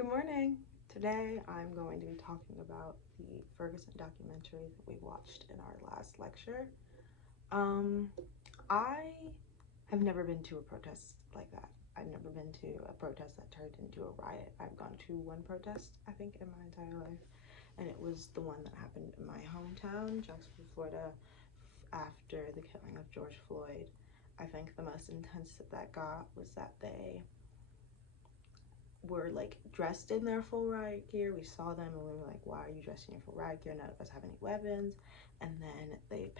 Good morning. Today I'm going to be talking about the Ferguson documentary that we watched in our last lecture. Um, I have never been to a protest like that. I've never been to a protest that turned into a riot. I've gone to one protest, I think, in my entire life, and it was the one that happened in my hometown, Jacksonville, Florida, after the killing of George Floyd. I think the most intense that got was that they were like dressed in their full riot gear. We saw them and we were like, why are you dressed in your full riot gear? None of us have any weapons. And then they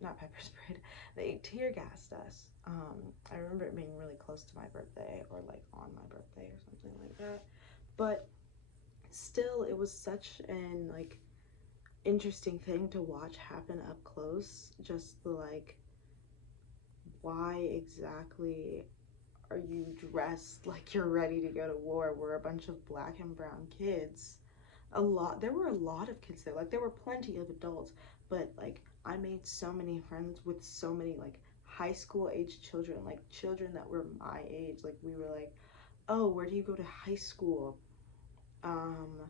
not pepper sprayed, they tear gassed us. I remember it being really close to my birthday, or like on my birthday or something like that. But still, it was such an like interesting thing to watch happen up close. Just the like, why exactly are you dressed like you're ready to go to war? We're a bunch of black and brown kids. There were a lot of kids there. Like, there were plenty of adults, but like, I made so many friends with so many like high school age children, like children that were my age. Like, we were like, oh, where do you go to high school? Um,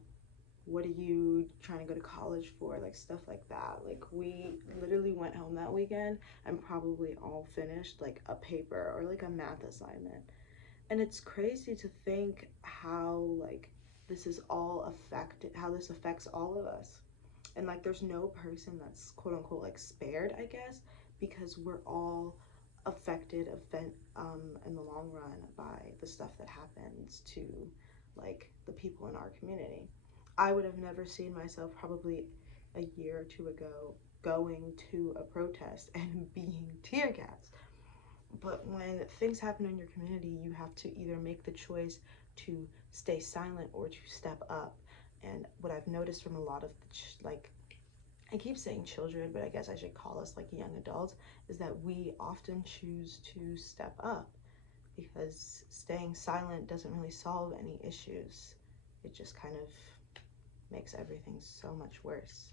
what are you trying to go to college for? Like, stuff like that. Like, we literally went home that weekend and probably all finished like a paper or like a math assignment. And it's crazy to think how like this is all affected, how this affects all of us. And like, there's no person that's quote unquote like spared, I guess, because we're all affected in the long run by the stuff that happens to like the people in our community. I would have never seen myself probably a year or two ago going to a protest and being tear gassed. But when things happen in your community, you have to either make the choice to stay silent or to step up. And what I've noticed from a lot of like, I keep saying children, but I guess I should call us like young adults, is that we often choose to step up, because staying silent doesn't really solve any issues. It just kind of makes everything so much worse.